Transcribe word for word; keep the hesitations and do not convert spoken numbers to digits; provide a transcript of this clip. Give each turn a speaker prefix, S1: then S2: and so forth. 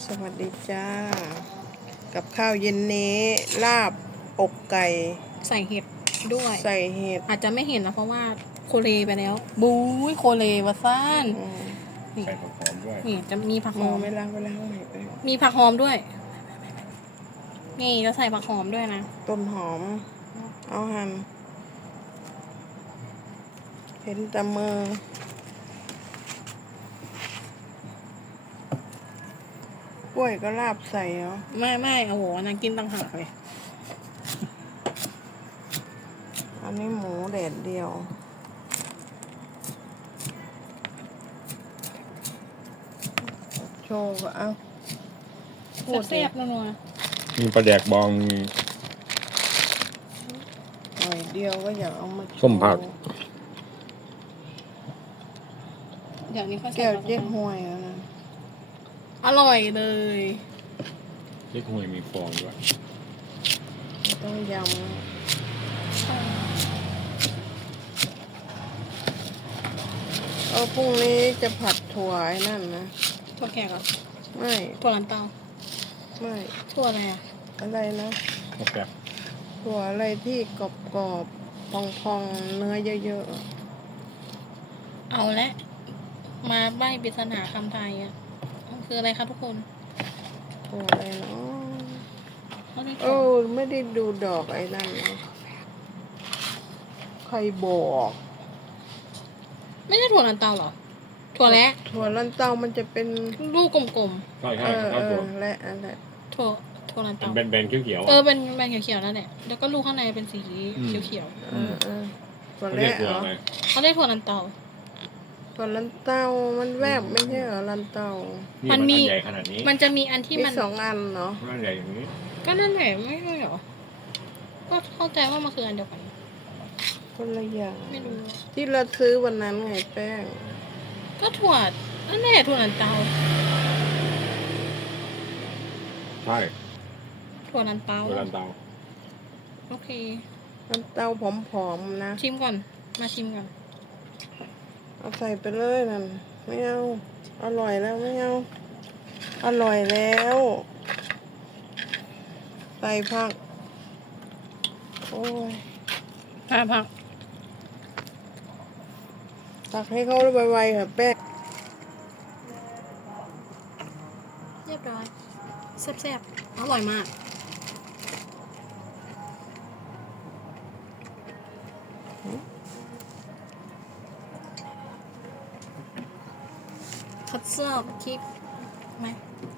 S1: สวัสดีจ้ากับข้าวเย็นนี้ลาบอกไก่
S2: ใส่เห็ดด้วย
S1: ใส่เห็ด
S2: อาจจะไม่เห็นนะเพราะว่าโคเลไปแล้วบู๊ยโคเลวะซ่าน
S3: ใส่ผักหอมด้วย
S2: นี่จะมีผักห
S1: มื
S2: อ
S1: อ
S2: ม
S1: ไม่ล้างไม่ล้างไหนไป
S2: มีผักหอมด้วยนี่จะใส่ผักหอมด้วยนะ
S1: ต้นหอมเอาหั่นเห็นแต่มือกล้วยก็ลาบใส่เหรอ
S2: ไม่ไม่โอ้โหอันนั้นกินต่างหากเลย
S1: อันนี้หมูแดดเดียวโชว์ก็เอาพูด
S2: แซ่บๆนัว
S3: มีปลาแดกบอง
S1: หน่อยเดียวก็อยากเอามาโชว์
S3: ส้มผัก
S2: เดี๋ยวนี้เขาใส่
S1: แก้ว
S2: ผักห
S1: เจ๊
S2: อม
S1: ห่วยอะนะ
S2: อร่อยเลย
S3: เล็กหวยมีฟองด้วย
S1: ไม่ต้องยำเออพรุ่งนี้จะผัดถั่วไอ้นั่นนะ
S2: ถั่วแขกเหรอ
S1: ไม่
S2: ถั่วลันเตา
S1: ไม่
S2: ถั่วอะไรอ่ะ
S1: อะไรนะ
S3: โอเค
S1: ถั่วอะไรที่กรอบกรอบพองพองๆเนื้อเยอะๆอะ
S2: เอาละมาใบ้ปริศนาคำไทยอ่ะมันคืออะไรคะทุกคน
S1: ถั่วอะไรเนาะ
S2: เขาเรียก
S1: เอ
S2: ถั่ว
S1: อไม่ได้ดูดอกไอ้นั่นนะใครบอก
S2: ไม่ใช่ถั่วลันเตาเหรอถั่วและ
S1: ถั่วลันเตามันจะเป็น
S2: ลูกกลม
S3: ใช่
S1: เอ
S3: ใช่
S1: อ
S3: ค
S1: เอ
S3: รับผ
S1: อ
S3: ม
S1: และอะไร
S2: ๆถั่วถั่วลัน
S3: เป็
S2: เตา
S3: นแบนๆเขียวๆ
S2: เอ
S3: อ่ะ
S2: อเป็นแบนเขียวๆนั่นแหละแล้วก็ลูกข้างในเป็นสี
S3: อืม
S2: เขียว
S1: เออเออถั่ว
S3: เขาเรีย
S1: และ
S3: กตัว
S1: เหรอ
S3: อะไร
S2: ๆเขาเรียกถั่วลันเตา
S1: ถั่วลันเตามันแวบไม่ใช่เหรอลันเตา
S3: นี่
S2: มั
S3: มัน น
S2: มี
S3: อันใหญ่ขนาดนี้
S2: มันจะมีอันที่
S1: มี
S2: มัน
S1: สองอันเนาะ
S3: มันอันใหญ่อย่างนี้
S2: ก็นั่นแหละไม่ใช่เหรอก็เข้าใจว่ามันคืออันเดียวกัน
S1: คนละอย่าง
S2: ไม่รู้
S1: ที่เราซื้อวันนั้นไงแป้ง
S2: ก็ถั่วนั่นแหละถั่วลันเตา
S3: ใช่
S2: ถั่วลันเตา
S3: ตัวลันเตา
S2: โอเค
S1: ลันเตาผอมๆนะ
S2: ชิมก่อนมาชิมก่อน
S1: เอาใส่ไปเลยนั่นไม่เอาอร่อยแล้วไม่เอาอร่อยแล้วใส่ผักโอ้ย
S2: ผักผัก
S1: ตักให้เขาไวๆค่ะแป้ง
S2: เรียบร้อยแซ่บๆอร่อยมากทดสอบคลิปไหม